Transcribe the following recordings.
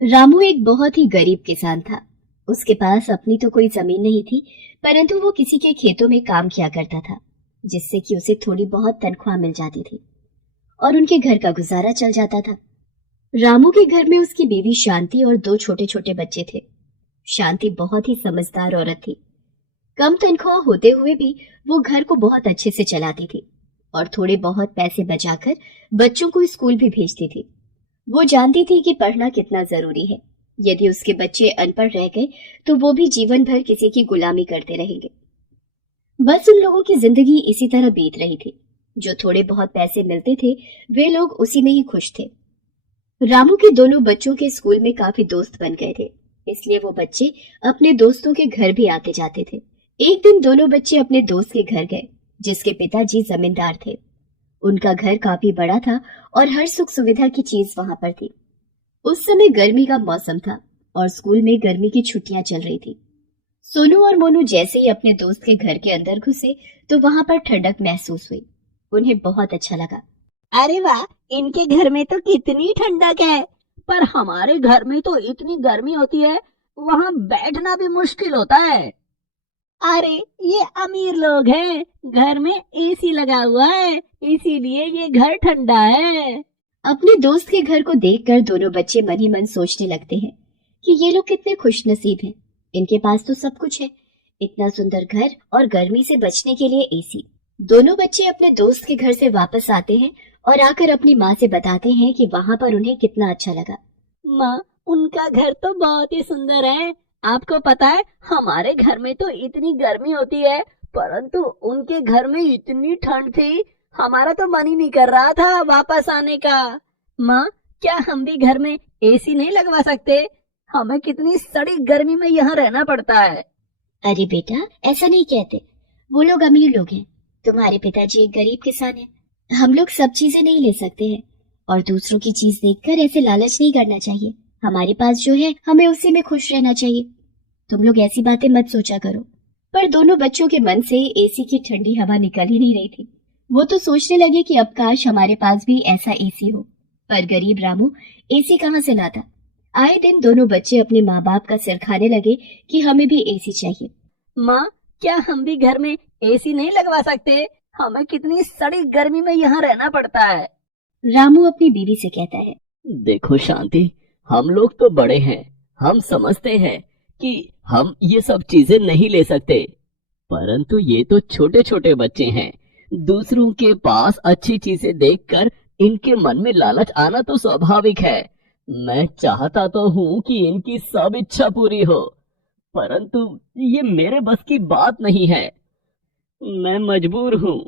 रामू एक बहुत ही गरीब किसान था। उसके पास अपनी तो कोई जमीन नहीं थी, परंतु वो किसी के खेतों में काम किया करता था, जिससे कि उसे थोड़ी बहुत तनख्वाह मिल जाती थी और उनके घर का गुजारा चल जाता था। रामू के घर में उसकी बीवी शांति और दो छोटे छोटे बच्चे थे। शांति बहुत ही समझदार औरत थी। कम तनख्वाह होते हुए भी वो घर को बहुत अच्छे से चलाती थी और थोड़े बहुत पैसे बचाकर बच्चों को स्कूल भी भेजती थी। वो जानती थी कि पढ़ना कितना जरूरी है। यदि उसके बच्चे अनपढ़ रह गए तो वो भी जीवन भर किसी की गुलामी करते रहेंगे। बस उन लोगों की जिंदगी इसी तरह बीत रही थी। जो थोड़े बहुत पैसे मिलते थे वे लोग उसी में ही खुश थे। रामू के दोनों बच्चों के स्कूल में काफी दोस्त बन गए थे, इसलिए वो बच्चे अपने दोस्तों के घर भी आते जाते थे। एक दिन दोनों बच्चे अपने दोस्त के घर गए, जिसके पिताजी जमींदार थे। उनका घर काफी बड़ा था और हर सुख सुविधा की चीज वहां पर थी। उस समय गर्मी का मौसम था और स्कूल में गर्मी की छुट्टियां चल रही थी। सोनू और मोनू जैसे ही अपने दोस्त के घर के अंदर घुसे तो वहां पर ठंडक महसूस हुई। उन्हें बहुत अच्छा लगा। अरे वाह, इनके घर में तो कितनी ठंडक है। पर हमारे घर में तो इतनी गर्मी होती है, वहां बैठना भी मुश्किल होता है। अरे ये अमीर लोग हैं, घर में एसी लगा हुआ है, इसीलिए ये घर ठंडा है। अपने दोस्त के घर को देखकर दोनों बच्चे मन ही मन सोचने लगते हैं कि ये लोग कितने खुशनसीब हैं। इनके पास तो सब कुछ है, इतना सुंदर घर और गर्मी से बचने के लिए एसी। दोनों बच्चे अपने दोस्त के घर से वापस आते हैं और आकर अपनी माँ से बताते हैं कि वहाँ पर उन्हें कितना अच्छा लगा। माँ, उनका घर तो बहुत ही सुंदर है। आपको पता है, हमारे घर में तो इतनी गर्मी होती है, परंतु उनके घर में इतनी ठंड थी, हमारा तो मन ही नहीं कर रहा था वापस आने का। माँ, क्या हम भी घर में एसी नहीं लगवा सकते? हमें कितनी सड़ी गर्मी में यहाँ रहना पड़ता है। अरे बेटा, ऐसा नहीं कहते। वो लोग अमीर लोग हैं, तुम्हारे पिताजी एक गरीब किसान है। हम लोग सब चीजें नहीं ले सकते हैं और दूसरों की चीज देखकर ऐसे लालच नहीं करना चाहिए। हमारे पास जो है हमें उसी में खुश रहना चाहिए। तुम लोग ऐसी बातें मत सोचा करो। पर दोनों बच्चों के मन से एसी की ठंडी हवा निकल ही नहीं रही थी। वो तो सोचने लगे कि अब काश हमारे पास भी ऐसा एसी हो। पर गरीब रामू एसी कहाँ से लाता। आए दिन दोनों बच्चे अपने माँ बाप का सिर खाने लगे कि हमें भी एसी चाहिए। माँ, क्या हम भी घर में एसी नहीं लगवा सकते? हमें कितनी सड़ी गर्मी में यहाँ रहना पड़ता है। रामू अपनी बीवी से कहता है, देखो शांति, हम लोग तो बड़े हैं, हम समझते हैं कि हम ये सब चीजें नहीं ले सकते, परंतु ये तो छोटे छोटे बच्चे हैं। दूसरों के पास अच्छी चीजें देखकर इनके मन में लालच आना तो स्वाभाविक है। मैं चाहता तो हूँ कि इनकी सब इच्छा पूरी हो, परंतु ये मेरे बस की बात नहीं है। मैं मजबूर हूँ।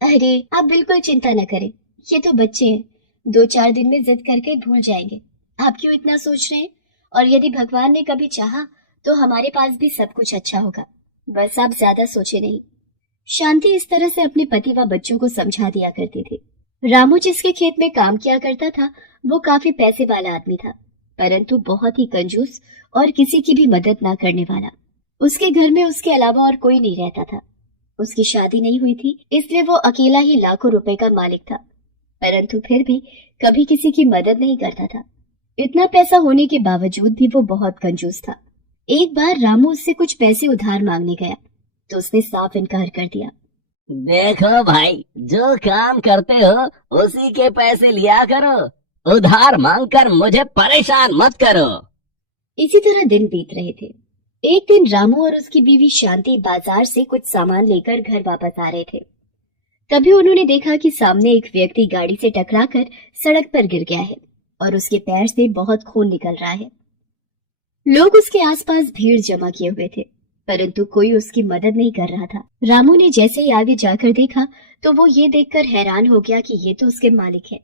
अरे आप बिल्कुल चिंता न करें, ये तो बच्चे हैं, 2-4 दिन में जिद करके भूल जाएंगे। आप क्यों इतना सोच रहे हैं? और यदि भगवान ने कभी चाहा तो हमारे पास भी सब कुछ अच्छा होगा। बस आप ज्यादा सोचे नहीं। शांति इस तरह से अपने पति व बच्चों को समझा दिया करती थी। रामू जिसके खेत में काम किया करता था वो काफी पैसे वाला आदमी था, परंतु बहुत ही कंजूस और किसी की भी मदद ना करने वाला। उसके घर में उसके अलावा और कोई नहीं रहता था। उसकी शादी नहीं हुई थी, इसलिए वो अकेला ही लाखों रुपए का मालिक था, परंतु फिर भी कभी किसी की मदद नहीं करता था। इतना पैसा होने के बावजूद भी वो बहुत कंजूस था। एक बार रामू उससे कुछ पैसे उधार मांगने गया तो उसने साफ इनकार कर दिया। देखो भाई, जो काम करते हो उसी के पैसे लिया करो, उधार मांगकर मुझे परेशान मत करो। इसी तरह दिन बीत रहे थे। एक दिन रामू और उसकी बीवी शांति बाजार से कुछ सामान लेकर घर वापस आ रहे थे। तभी उन्होंने देखा कि सामने एक व्यक्ति गाड़ी से टकराकर सड़क पर गिर गया है और उसके पैर से बहुत खून निकल रहा है। लोग उसके आसपास भीड़ जमा किए हुए थे, परंतु कोई उसकी मदद नहीं कर रहा था। रामू ने जैसे ही आगे जाकर देखा तो वो ये देखकर हैरान हो गया कि ये तो उसके मालिक है।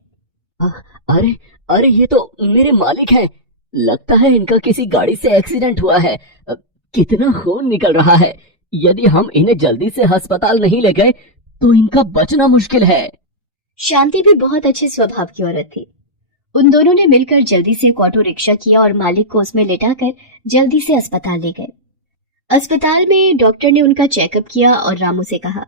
अरे अरे, ये तो मेरे मालिक हैं। लगता है इनका किसी गाड़ी से एक्सीडेंट हुआ है। कितना खून निकल रहा है। यदि हम इन्हें जल्दी से अस्पताल नहीं ले गए तो इनका बचना मुश्किल है। शांति भी बहुत अच्छे स्वभाव की औरत थी। उन दोनों ने मिलकर जल्दी से एक ऑटो रिक्शा किया और मालिक को उसमें लेटाकर जल्दी से अस्पताल ले गए। अस्पताल में डॉक्टर ने उनका चेकअप किया और रामू से कहा,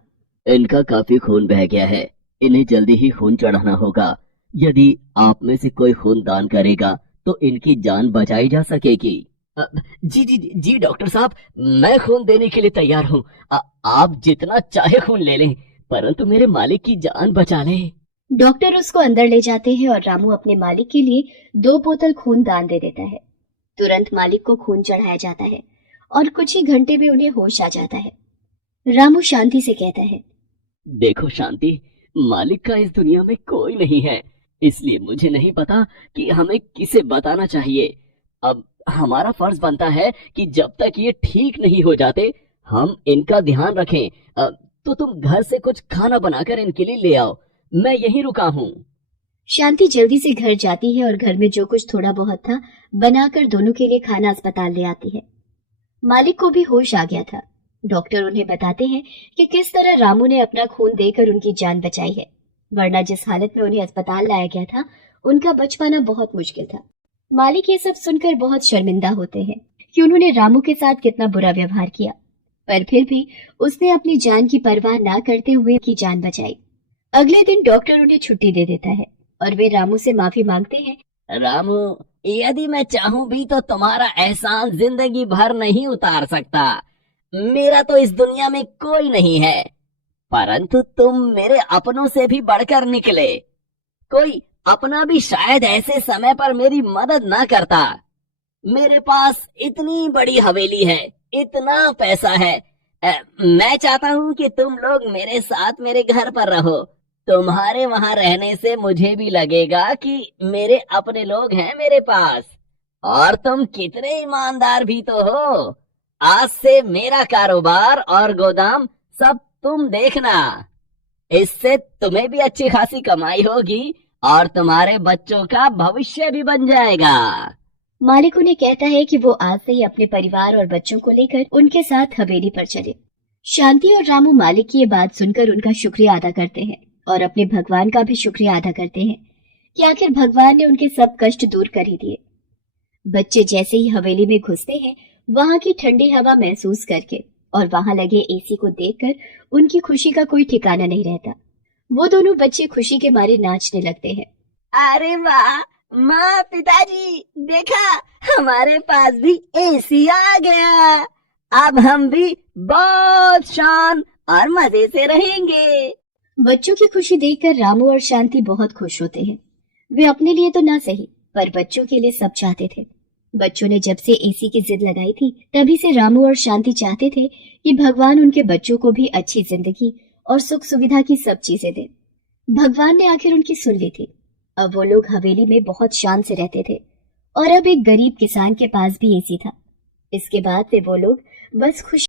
इनका काफी खून बह गया है, इन्हें जल्दी ही खून चढ़ाना होगा। यदि आप में से कोई खून दान करेगा तो इनकी जान बचाई जा सकेगी। जी जी जी डॉक्टर साहब, मैं खून देने के लिए तैयार हूँ। आप जितना चाहे खून ले लें, परंतु मेरे मालिक की जान बचा लें। डॉक्टर उसको अंदर ले जाते हैं और रामू अपने मालिक के लिए 2 बोतल खून दान दे देता है। तुरंत मालिक को खून चढ़ाया जाता है और कुछ ही घंटे में उन्हें होश आ जाता है। रामू शांति से कहता है, देखो शांति, मालिक का इस दुनिया में कोई नहीं है, इसलिए मुझे नहीं पता कि हमें किसे बताना चाहिए। अब हमारा फर्ज बनता है कि जब तक ये ठीक नहीं हो जाते हम इनका ध्यान रखें। तो तुम घर से कुछ खाना बनाकर इनके लिए ले आओ, मैं यहीं रुका हूँ। शांति जल्दी से घर जाती है और घर में जो कुछ थोड़ा बहुत था बनाकर दोनों के लिए खाना अस्पताल ले आती है। मालिक को भी होश आ गया था। डॉक्टर उन्हें बताते हैं कि किस तरह रामू ने अपना खून देकर उनकी जान बचाई है, वरना जिस हालत में उन्हें अस्पताल लाया गया था उनका बच पाना बहुत मुश्किल था। मालिक ये सब सुनकर बहुत शर्मिंदा होते हैं कि उन्होंने रामू के साथ कितना बुरा व्यवहार किया, पर फिर भी उसने अपनी जान की परवाह ना करते हुए की जान बचाई। अगले दिन डॉक्टर उन्हें छुट्टी दे देता है और वे रामू से माफी मांगते हैं। रामू, यदि मैं चाहूं भी तो तुम्हारा एहसान जिंदगी भर नहीं उतार सकता। मेरा तो इस दुनिया में कोई नहीं है, परंतु तुम मेरे अपनों से भी बढ़कर निकले। कोई अपना भी शायद ऐसे समय पर मेरी मदद ना करता। मेरे पास इतनी बड़ी हवेली है, इतना पैसा है। मैं चाहता हूँ कि तुम लोग मेरे साथ मेरे घर पर रहो। तुम्हारे वहां रहने से मुझे भी लगेगा कि मेरे अपने लोग हैं मेरे पास। और तुम कितने ईमानदार भी तो हो। आज से मेरा कारोबार और गोदाम सब तुम देखना। इससे तुम्हें भी अच्छी खासी कमाई होगी और तुम्हारे बच्चों का भविष्य भी बन जाएगा। मालिक उन्हें कहता है कि वो आज से ही अपने परिवार और बच्चों को लेकर उनके साथ हवेली पर चले। शांति और रामू मालिक की ये बात सुनकर उनका शुक्रिया अदा करते हैं और अपने भगवान का भी शुक्रिया अदा करते हैं कि आखिर भगवान ने उनके सब कष्ट दूर कर ही दिए। बच्चे जैसे ही हवेली में घुसते हैं, वहां की ठंडी हवा महसूस करके और वहां लगे एसी को देखकर उनकी खुशी का कोई ठिकाना नहीं रहता। वो दोनों बच्चे खुशी के मारे नाचने लगते हैं। अरे वाह, माँ पिताजी देखा, हमारे पास भी एसी आ गया। अब हम भी बहुत शान और मजे से रहेंगे। बच्चों की खुशी देखकर रामू और शांति बहुत खुश होते हैं। वे अपने लिए तो ना सही, पर बच्चों के लिए सब चाहते थे। बच्चों ने जब से एसी की जिद लगाई थी, तभी से रामू और शांति चाहते थे कि भगवान उनके बच्चों को भी अच्छी जिंदगी और सुख सुविधा की सब चीजें दे। भगवान ने आखिर उनकी सुन ली थी। अब वो लोग हवेली में बहुत शान से रहते थे और अब एक गरीब किसान के पास भी एसी था। इसके बाद से वो लोग बस खुश